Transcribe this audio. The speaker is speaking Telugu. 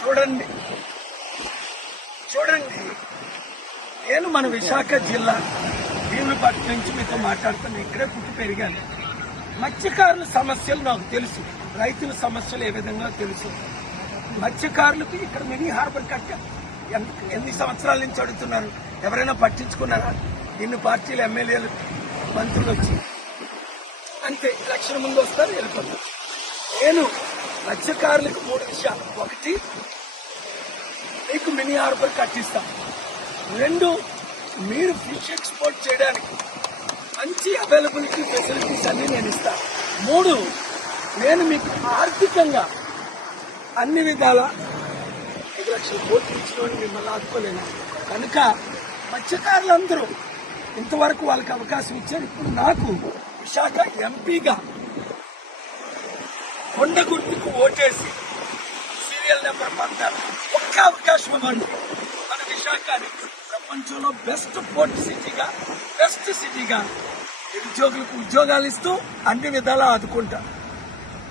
చూడండి చూడండి, నేను మన విశాఖ జిల్లా భీములపట్నం నుంచి మీతో మాట్లాడుతాను. ఇక్కడే పుట్టి పెరిగాను. మత్స్యకారుల సమస్యలు నాకు తెలుసు, రైతుల సమస్యలు ఏ విధంగా తెలుసు. మత్స్యకారులకు ఇక్కడ మినీ హార్బర్ కట్టారు. ఎన్ని సంవత్సరాల నుంచి అడుగుతున్నారు, ఎవరైనా పట్టించుకున్నారా? ఇన్ని పార్టీలు, ఎమ్మెల్యేలు, మంత్రులు వచ్చి అంతే ఎలక్షన్ ముందు వస్తారు, వెళ్ళిపోతారు. నేను మత్స్యకారులకు 3 విషయాలు: 1, మీకు మినీ హార్బర్ కట్టిస్తాం. 2, మీరు ఫిష్ ఎక్స్పోర్ట్ చేయడానికి మంచి అవైలబిలిటీ ఫెసిలిటీస్ అన్ని నేను ఇస్తాను. 3, నేను మీకు ఆర్థికంగా అన్ని విధాల 5 లక్షల కోట్లు ఇచ్చిన మిమ్మల్ని ఆదుకోలేను. కనుక మత్స్యకారులందరూ ఇంతవరకు వాళ్ళకి అవకాశం ఇచ్చారు. ఇప్పుడు నాకు విశాఖ ఎంపీగా కొండ గుర్తుకు ఓటేసి సీరియల్ నెంబర్ 16 ఒక్క అవకాశం ఇవ్వండి. మన విశాఖని ప్రపంచంలో బెస్ట్ పోర్ట్ సిటీగా, బెస్ట్ సిటీగా నిరుద్యోగులకు ఉద్యోగాలు ఇస్తూ అన్ని విధాలా ఆదుకుంటారు.